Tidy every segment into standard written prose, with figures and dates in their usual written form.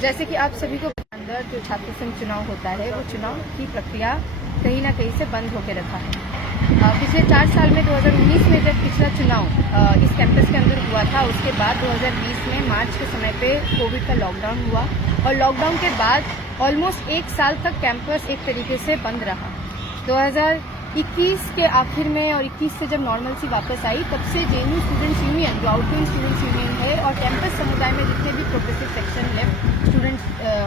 जैसे कि आप सभी को अंदर जो छात्र संघ चुनाव होता है वो चुनाव की प्रक्रिया कहीं ना कहीं से बंद होकर रखा है। पिछले 4 साल में 2019 में जब पिछला चुनाव इस कैंपस के अंदर हुआ था, उसके बाद 2020 में मार्च के समय पे कोविड का लॉकडाउन हुआ और लॉकडाउन के बाद ऑलमोस्ट 1 साल तक कैंपस एक तरीके से बंद रहा। 2021 के आखिर में और 21 से जब नॉर्मलसी वापस आई, तब से जेएनयू स्टूडेंट्स यूनियन, जो आउटगोइंग स्टूडेंट्स यूनियन है, और कैंपस समुदाय में जितने भी progressive section left students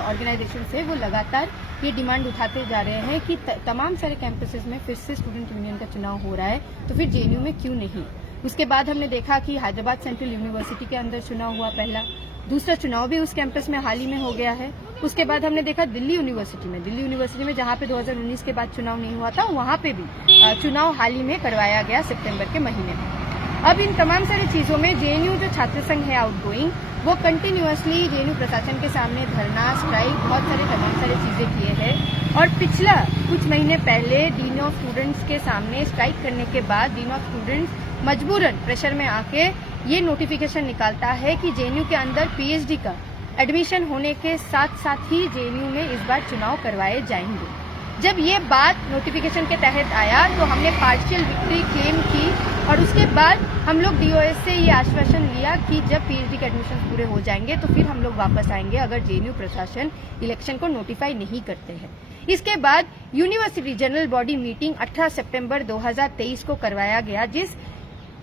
organisation है, वो लगातार ये डिमांड उठाते जा रहे हैं कि तमाम सारे कैंपसेस में फिर से स्टूडेंट यूनियन का चुनाव हो रहा है, तो फिर जेएनयू में क्यों नहीं। उसके बाद हमने देखा कि हैदराबाद सेंट्रल यूनिवर्सिटी के अंदर चुनाव हुआ पहला, दूसरा चुनाव भी उस कैंपस में हाल ही में हो गया है। उसके बाद हमने देखा दिल्ली यूनिवर्सिटी में जहां पे 2019 के बाद चुनाव नहीं हुआ था, वहां पे भी चुनाव हाल ही में करवाया गया सितंबर के महीने में। अब इन तमाम सारी चीजों में जेएनयू जो छात्र संघ है आउटगोइंग, वो कंटिन्यूअसली जेएनयू प्रशासन के सामने धरना, स्ट्राइक, बहुत सारे तमाम सारी चीजें किए हैं। और पिछला कुछ महीने पहले डीन ऑफ स्टूडेंट्स के सामने स्ट्राइक करने के बाद डीन ऑफ स्टूडेंट्स मजबूरन प्रेशर में आके ये नोटिफिकेशन निकालता है कि जेएनयू के अंदर पीएचडी का एडमिशन होने के साथ साथ ही जेएनयू में इस बार चुनाव करवाए जाएंगे। जब ये बात नोटिफिकेशन के तहत आया तो हमने पार्शियल विक्ट्री क्लेम की और उसके बाद हम लोग डीओएस से ये आश्वासन लिया कि जब पीएचडी के एडमिशन पूरे हो जाएंगे तो फिर हम लोग वापस आएंगे, अगर जेएनयू प्रशासन इलेक्शन को नोटिफाई नहीं करते हैं। इसके बाद यूनिवर्सिटी जनरल बॉडी मीटिंग 18 सितंबर 2023 को करवाया गया, जिस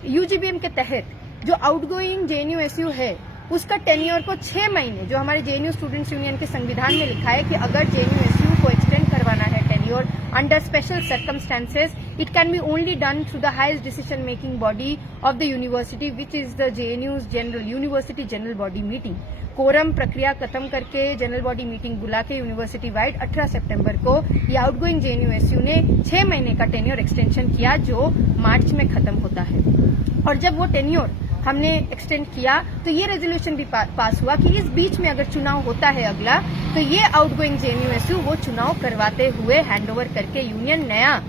यूजीबीएम के तहत जो आउटगोइंग जेएनयू एसयू है उसका टेन्योर को 6 महीने, जो हमारे जेएनयू स्टूडेंट्स यूनियन के संविधान में लिखा है कि अगर जेएनयू एसयू को एक्सटेंड करवाना है tenure under special circumstances, it can be only done through the highest decision making body of the university which is the JNU's general university general body meeting. Quorum प्रक्रिया खत्म करके general body meeting बुला के university wide 18 सितंबर को ये outgoing JNU SU ने 6 महीने का टेन्योर एक्सटेंशन किया, जो मार्च में खत्म होता है। और जब वो टेन्योर हमने एक्सटेंड किया तो ये रेजोल्यूशन भी पास हुआ कि इस बीच में अगर चुनाव होता है अगला, तो ये आउटगोइंग जेएनयू एसयू वो चुनाव करवाते हुए हैंडओवर करके यूनियन नया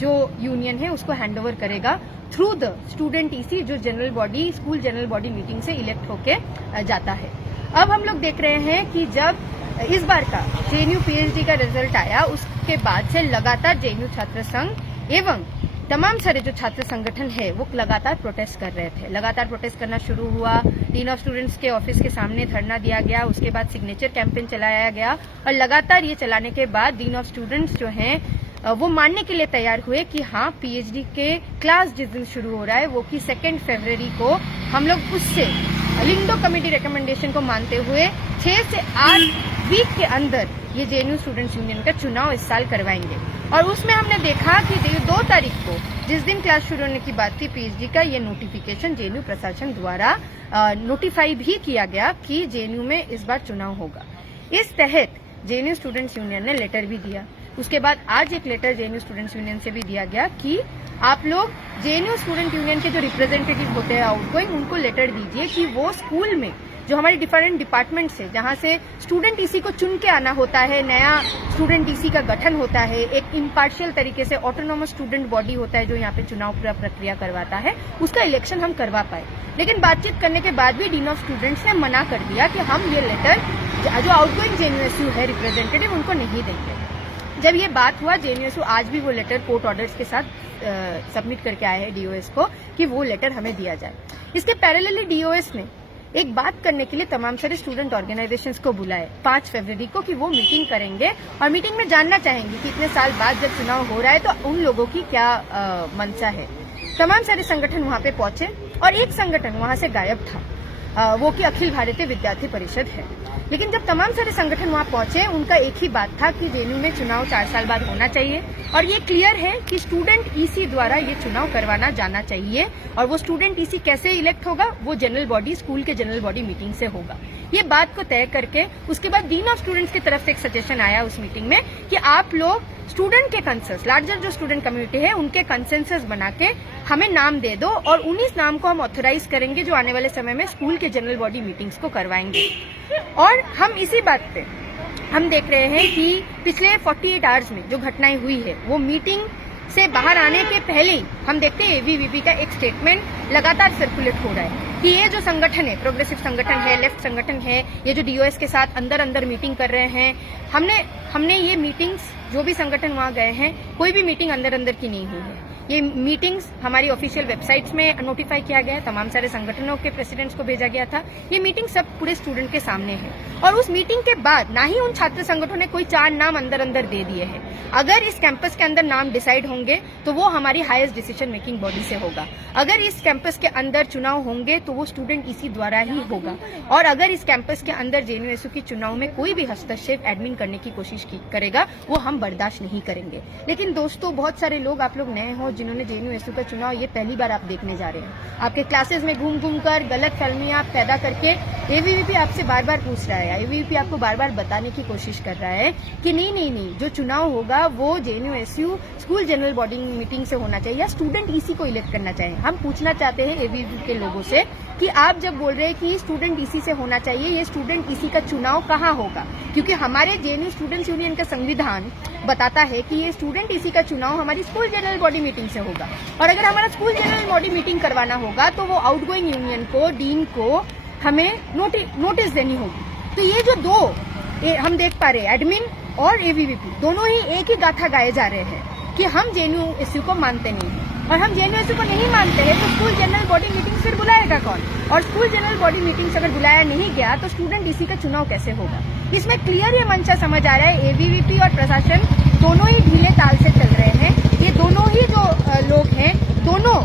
जो यूनियन है उसको हैंडओवर करेगा थ्रू द स्टूडेंट ईसी, जो general body school general body meeting से इलेक्ट होके जाता है। अब हम लोग देख रहे हैं कि जब इस बार का जेएनयू पीएचडी का रिजल्ट आया, उसके बाद से लगातार जेएनयू छात्र संघ एवं तमाम सारे जो छात्र संगठन है वो लगातार प्रोटेस्ट कर रहे थे। लगातार प्रोटेस्ट करना शुरू हुआ, डीन ऑफ स्टूडेंट्स के ऑफिस के सामने धरना दिया गया, उसके बाद सिग्नेचर कैंपेन चलाया गया और लगातार ये चलाने के बाद डीन ऑफ स्टूडेंट्स जो हैं वो मानने के लिए तैयार हुए कि हाँ, पीएचडी के क्लास जिस दिन शुरू हो रहा है वो कि 2 फरवरी को हम लोग उससे लिंडो कमेटी रिकमेंडेशन को मानते हुए 6 से 8 वीक के अंदर ये जेएनयू स्टूडेंट्स यूनियन का चुनाव इस साल करवाएंगे। और उसमें हमने देखा कि 2 तारीख को जिस दिन क्लास शुरू होने की बात थी पीएचडी का, ये नोटिफिकेशन जेएनयू प्रशासन द्वारा नोटिफाई भी किया गया कि जेएनयू में इस बार चुनाव होगा। इस तहत जेएनयू स्टूडेंट्स यूनियन ने लेटर भी दिया। उसके बाद आज एक लेटर जेएनयू स्टूडेंट्स यूनियन से भी दिया गया कि आप लोग जेएनयू स्टूडेंट यूनियन के जो रिप्रेजेंटेटिव होते हैं आउटगोइंग, उनको लेटर दीजिए कि वो स्कूल में जो हमारे डिफरेंट डिपार्टमेंट्स है, जहां से स्टूडेंट ईसी को चुन के आना होता है, नया स्टूडेंट ईसी का गठन होता है, एक इम्पार्शियल तरीके से ऑटोनोमस स्टूडेंट बॉडी होता है जो यहाँ पे चुनाव पूरा प्रक्रिया करवाता है, उसका इलेक्शन हम करवा पाए। लेकिन बातचीत करने के बाद भी डीन ऑफ स्टूडेंट्स ने मना कर दिया कि हम ये लेटर जो आउटगोइंग जेएनयू एसयू है रिप्रेजेंटेटिव, उनको नहीं देंगे। जब ये बात हुआ, जेएनयू एसयू आज भी वो लेटर कोर्ट ऑर्डर्स के साथ सबमिट करके आए हैं डीओएस को कि वो लेटर हमें दिया जाए। इसके पैरेलली डीओएस ने एक बात करने के लिए तमाम सारे स्टूडेंट ऑर्गेनाइजेशंस को बुलाए 5 फरवरी को कि वो मीटिंग करेंगे और मीटिंग में जानना चाहेंगे कि इतने साल बाद जब चुनाव हो रहा है तो उन लोगों की क्या मंशा है। तमाम सारे संगठन वहां पे पहुंचे और एक संगठन वहां से गायब था, वो कि अखिल भारतीय विद्यार्थी परिषद है। लेकिन जब तमाम सारे संगठन वहां पहुंचे, उनका एक ही बात था कि जेएनयू में चुनाव 4 साल बाद होना चाहिए और ये क्लियर है कि स्टूडेंट ईसी द्वारा ये चुनाव करवाना जाना चाहिए। और वो स्टूडेंट ईसी कैसे इलेक्ट होगा, वो जनरल बॉडी स्कूल के जनरल बॉडी मीटिंग से होगा। ये बात को तय करके उसके बाद डीन ऑफ स्टूडेंट्स की तरफ से एक सजेशन आया उस मीटिंग में कि आप लोग स्टूडेंट के कंसेंसस, लार्जर जो स्टूडेंट कम्युनिटी है उनके कंसेंसस बना के हमें नाम दे दो और 19 नाम को हम ऑथराइज करेंगे जो आने वाले समय में स्कूल के जनरल बॉडी मीटिंग्स को करवाएंगे। और हम इसी बात पे हम देख रहे हैं कि पिछले 48 आवर्स में जो घटनाएं हुई है वो मीटिंग से बाहर आने के पहले ही हम देखते हैं एबीवीपी का एक स्टेटमेंट लगातार सर्कुलेट हो रहा है कि ये जो संगठन है, प्रोग्रेसिव संगठन है, लेफ्ट संगठन है, ये जो डीओएस के साथ अंदर मीटिंग कर रहे हैं, हमने ये मीटिंग्स जो भी संगठन वहां गए हैं, कोई भी मीटिंग अंदर की नहीं हुई है। ये मीटिंग्स हमारी ऑफिशियल वेबसाइट्स में नोटिफाई किया गया है, तमाम सारे संगठनों के प्रेसिडेंट्स को भेजा गया था। ये मीटिंग सब पूरे स्टूडेंट के सामने है और उस मीटिंग के बाद ना ही उन छात्र संगठनों ने कोई 4 नाम अंदर दे दिए हैं। अगर इस कैंपस के अंदर नाम डिसाइड होंगे तो वो हमारी हाईएस्ट डिसीजन मेकिंग बॉडी से होगा। अगर इस कैंपस के अंदर चुनाव होंगे तो वो स्टूडेंट इसी द्वारा ही होगा और अगर इस कैंपस के अंदर जेएनयूएसयू के चुनाव में कोई भी हस्तक्षेप एडमिन करने की कोशिश करेगा वो हम बर्दाश्त नहीं करेंगे। लेकिन दोस्तों, बहुत सारे लोग, आप लोग नए हो जिन्होंने जेएनयूएसयू का चुनाव ये पहली बार आप देखने जा रहे हैं। आपके क्लासेस में घूम कर गलत फहमियां पैदा करके एबीवीपी आपसे बार पूछ रहा है, एबीवीपी आपको बार बताने की कोशिश कर रहा है कि नहीं, जो चुनाव होगा वो JNUSU school general body meeting से होना चाहिए या स्टूडेंट ईसी को इलेक्ट करना चाहिए। हम पूछना चाहते हैं एबीवीपी के लोगों से कि आप जब बोल रहे हैं कि स्टूडेंट ईसी से होना चाहिए, ये स्टूडेंट ईसी का चुनाव कहाँ होगा? क्योंकि हमारे जेएनयू स्टूडेंट्स यूनियन का संविधान बताता है कि ये स्टूडेंट ईसी का चुनाव हमारी स्कूल जनरल बॉडी मीटिंग से होगा और अगर हमारा स्कूल जनरल बॉडी मीटिंग करवाना होगा तो वो आउटगोइंग यूनियन को, डीन को हमें नोटिस देनी होगी। तो ये जो दो हम देख पा रहे हैं, एडमिन और एबीवीपी दोनों ही एक ही गाथा गाए जा रहे हैं कि हम जेएनयूएसयू को मानते नहीं हैं और हम जेएनयूएसयू को नहीं मानते हैं तो स्कूल जनरल बॉडी मीटिंग फिर बुलाएगा कौन? और स्कूल जनरल बॉडी मीटिंग से अगर बुलाया नहीं गया तो स्टूडेंट ईसी का चुनाव कैसे होगा? इसमें क्लियर ये मंशा समझ आ रहा है, एबीवीपी और प्रशासन दोनों ही ढीले ताल से चल रहे हैं। ये दोनों ही जो लोग हैं, दोनों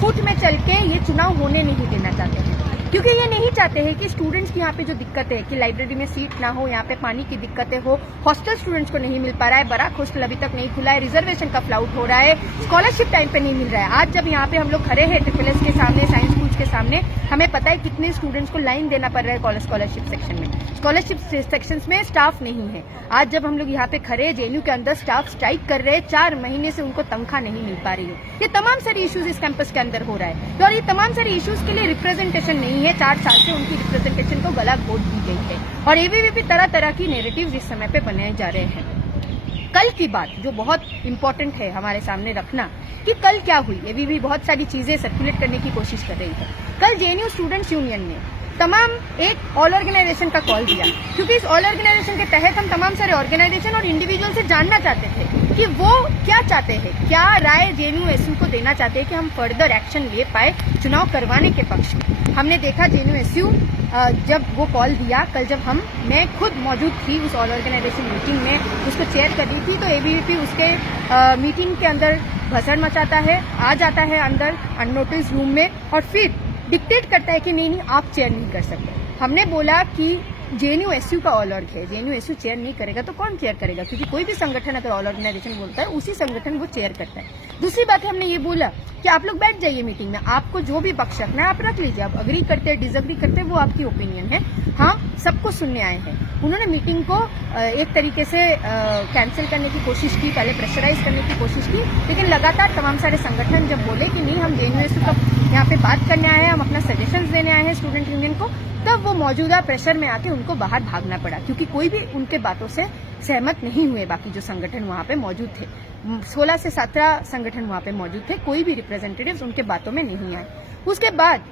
फुट में चल के ये चुनाव होने नहीं देना चाहते हैं क्योंकि ये नहीं चाहते हैं कि स्टूडेंट्स की यहाँ पे जो दिक्कत है कि लाइब्रेरी में सीट ना हो, यहाँ पे पानी की दिक्कतें हो, हॉस्टल स्टूडेंट्स को नहीं मिल पा रहा है, बराक हॉस्टल अभी तक नहीं खुला है, रिजर्वेशन का फ्लाउट हो रहा है, स्कॉलरशिप टाइम पे नहीं मिल रहा है। आज जब यहाँ पे हम लोग खड़े हैं ट्रिपल के सामने, साइंस स्कूल्स के सामने, हमें पता है कितने स्टूडेंट्स को लाइन देना पड़ रहा है स्कॉलरशिप सेक्शन में। स्कॉलरशिप सेक्शन में स्टाफ नहीं है। आज जब हम लोग यहाँ पे खड़े जेएनयू के अंदर स्टाफ स्ट्राइक कर रहे हैं, 4 महीने से उनको तनख्वाह नहीं मिल पा रही है। ये तमाम सारे इश्यूज इस कैंपस के अंदर हो रहा है और ये तमाम सारे इश्यूज के लिए रिप्रेजेंटेशन नहीं है। 4 साल से उनकी रिप्रेजेंटेशन को गला घोट दी गई है और एबीवीपी तरह की नेरेटिव्स इस समय पे बनाए जा रहे हैं। कल की बात जो बहुत इंपॉर्टेंट है हमारे सामने रखना कि कल क्या हुई, एबीवीपी बहुत सारी चीजें सर्कुलेट करने की कोशिश कर रही है। कल जेएनयू स्टूडेंट्स यूनियन ने तमाम एक ऑल ऑर्गेनाइजेशन का कॉल दिया क्योंकि इस ऑल ऑर्गेनाइजेशन के तहत हम तमाम सारे ऑर्गेनाइजेशन और इंडिविजुअल से जानना चाहते थे कि वो क्या चाहते हैं, क्या राय जेएनयूएसयू को देना चाहते हैं कि हम फर्दर एक्शन ले पाए चुनाव करवाने के पक्ष में। हमने देखा जेएनयूएसयू जब वो कॉल दिया, कल जब मैं खुद मौजूद थी उस ऑल ऑर्गेनाइजेशन मीटिंग में, उसको चेयर कर रही थी, तो एबीवीपी उसके मीटिंग के अंदर भसड़ मचाता है, आ जाता है अंदर अननोटिस रूम में और फिर डिक्टेट करता है कि नहीं आप चेयर नहीं कर सकते। हमने बोला कि जेएनयूएसयू का ऑल ऑर्ग है, जेएनयूएसयू चेयर नहीं करेगा तो कौन चेयर करेगा? क्योंकि कोई भी संगठन अगर ऑल ऑर्गेनाइजेशन बोलता है उसी संगठन वो चेयर करता है। दूसरी बात है, हमने ये बोला कि आप लोग बैठ जाइए मीटिंग में, आपको जो भी पक्ष रखना है आप रख लीजिए, आप अग्री करते हैं डिसअग्री करते हैं वो आपकी ओपिनियन है, हाँ सबको सुनने आए हैं। उन्होंने मीटिंग को एक तरीके से कैंसिल करने की कोशिश की, पहले प्रेशराइज करने की कोशिश की, लेकिन लगातार तमाम सारे संगठन जब बोले कि नहीं हम जेएनयूएसयू का यहाँ पे बात करने आए हैं, हम अपना सजेशंस देने आए हैं स्टूडेंट यूनियन को, तब वो मौजूदा प्रेशर में आके उनको बाहर भागना पड़ा क्योंकि कोई भी उनके बातों से सहमत नहीं हुए। बाकी जो संगठन वहां पे मौजूद थे, 16 से 17 संगठन वहां पे मौजूद थे, कोई भी रिप्रेजेंटेटिव्स उनके बातों में नहीं आए। उसके बाद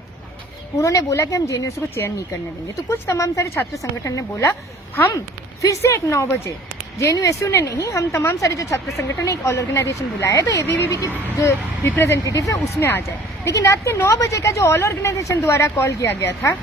उन्होंने बोला कि हम जेएनयूएसयू को चेयर नहीं करने देंगे। तो कुछ तमाम सारे छात्र संगठन ने बोला हम फिर से एक 9 बजे, जेएनयूएसयू ने नहीं, हम तमाम सारे जो छात्र संगठन ने एक ऑल ऑर्गेनाइजेशन बुलाया है तो एबीवीपी की जो रिप्रेजेंटेटिव है उसमें आ जाए। लेकिन रात के 9 बजे का जो ऑल ऑर्गेनाइजेशन द्वारा कॉल किया गया था,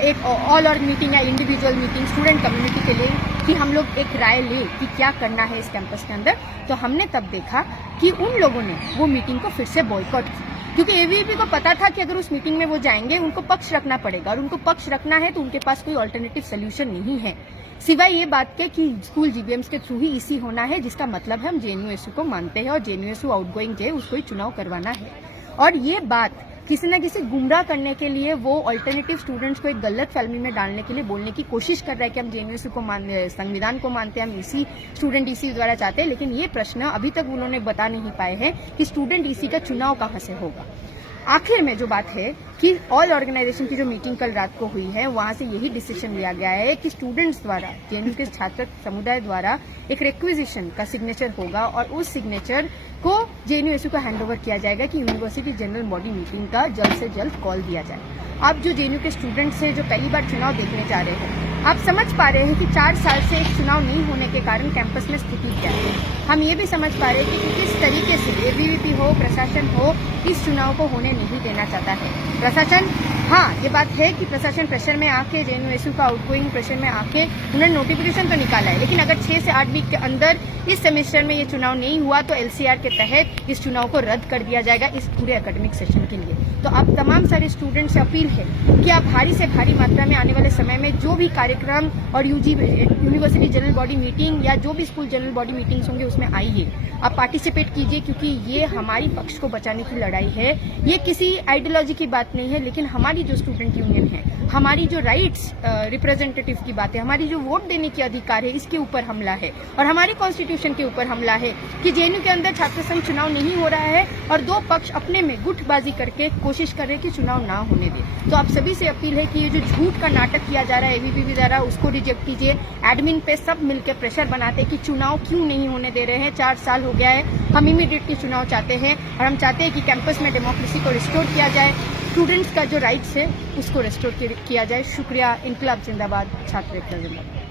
एक ऑल ऑर्ग मीटिंग या इंडिविजुअल मीटिंग स्टूडेंट कम्युनिटी के लिए कि हम लोग एक राय ले कि क्या करना है इस कैंपस के अंदर, तो हमने तब देखा कि उन लोगों ने वो मीटिंग को फिर से बॉयकॉट की क्योंकि एबीवीपी को पता था कि अगर उस मीटिंग में वो जाएंगे उनको पक्ष रखना पड़ेगा और उनको पक्ष रखना है तो उनके पास कोई ऑल्टरनेटिव सोल्यूशन नहीं है सिवाय ये बात के कि स्कूल जीबीएम्स के थ्रू ही ईसी होना है, जिसका मतलब है हम जेएनयूएसयू को मानते हैं और जेएनयूएसयू आउटगोइंग जो है उसको ही चुनाव करवाना है। और ये बात किसी न किसी गुमराह करने के लिए वो अल्टरनेटिव स्टूडेंट्स को एक गलत फहमी में डालने के लिए बोलने की कोशिश कर रहा है कि हम जेएनयूएसयू को संविधान को मानते हैं, हम ईसी स्टूडेंट ईसी द्वारा चाहते हैं। लेकिन ये प्रश्न अभी तक उन्होंने बता नहीं पाए हैं कि स्टूडेंट ईसी का चुनाव कहाँ से होगा। आखिर में जो बात है कि ऑल ऑर्गेनाइजेशन की जो मीटिंग कल रात को हुई है वहां से यही डिसीजन लिया गया है कि स्टूडेंट्स द्वारा जेएनयू के छात्र समुदाय द्वारा एक रिक्विजिशन का सिग्नेचर होगा और उस सिग्नेचर को जेएनयू को हैंडओवर किया जाएगा कि यूनिवर्सिटी जनरल बॉडी मीटिंग का जल्द से जल्द कॉल दिया जाए। अब जो जेएनयू के स्टूडेंट्स हैं जो पहली बार चुनाव देखने जा रहे हैं, आप समझ पा रहे हैं कि 4 साल से एक चुनाव नहीं होने के कारण कैंपस में स्थिति क्या है। हम ये भी समझ पा रहे हैं कि किस तरीके से एबीवीपी हो, प्रशासन हो, इस चुनाव को होने नहीं देना चाहता है। प्रशासन, हाँ ये बात है कि प्रशासन प्रेशर में आके जेएनयू का आउटगोइंग प्रेशर में आके उन्होंने नोटिफिकेशन तो निकाला है, लेकिन अगर 6 से 8 वीक के अंदर इस सेमेस्टर में ये चुनाव नहीं हुआ तो एलसीआर के तहत इस चुनाव को रद्द कर दिया जाएगा इस पूरे एकेडमिक सेशन के लिए। तो आप तमाम सारे स्टूडेंट से अपील है कि आप भारी से भारी मात्रा में आने वाले समय में जो भी कार्यक्रम और यूनिवर्सिटी जनरल बॉडी मीटिंग या जो भी स्कूल जनरल बॉडी मीटिंग्स होंगे उसमें आइए, आप पार्टिसिपेट कीजिए, क्योंकि ये हमारी पक्ष को बचाने की लड़ाई है। ये किसी आइडियोलॉजी की बात नहीं है, लेकिन हमारी जो स्टूडेंट यूनियन है, हमारी जो राइट्स रिप्रेजेंटेटिव की बात है, हमारी जो वोट देने की अधिकार है, इसके ऊपर हमला है और हमारे कॉन्स्टिट्यूशन के ऊपर हमला है कि जेएनयू के अंदर छात्र संघ चुनाव नहीं हो रहा है और दो पक्ष अपने में गुटबाजी करके कोशिश कर रहे हैं कि चुनाव ना होने दे। तो आप सभी से अपील है कि ये जो झूठ का नाटक किया जा रहा है एबीवीपी द्वारा, उसको रिजेक्ट कीजिए। एडमिन पे सब मिलकर प्रेशर बनाते हैं कि चुनाव क्यों नहीं होने दे रहे हैं। 4 साल हो गया है, हम इमीडिएटली चुनाव चाहते हैं और हम चाहते हैं कि कैंपस में डेमोक्रेसी को रिस्टोर किया जाए, स्टूडेंट्स का जो राइट्स है उसको रिस्टोर किया जाए। शुक्रिया। इनकलाब जिंदाबाद, छात्र एकता जिंदाबाद।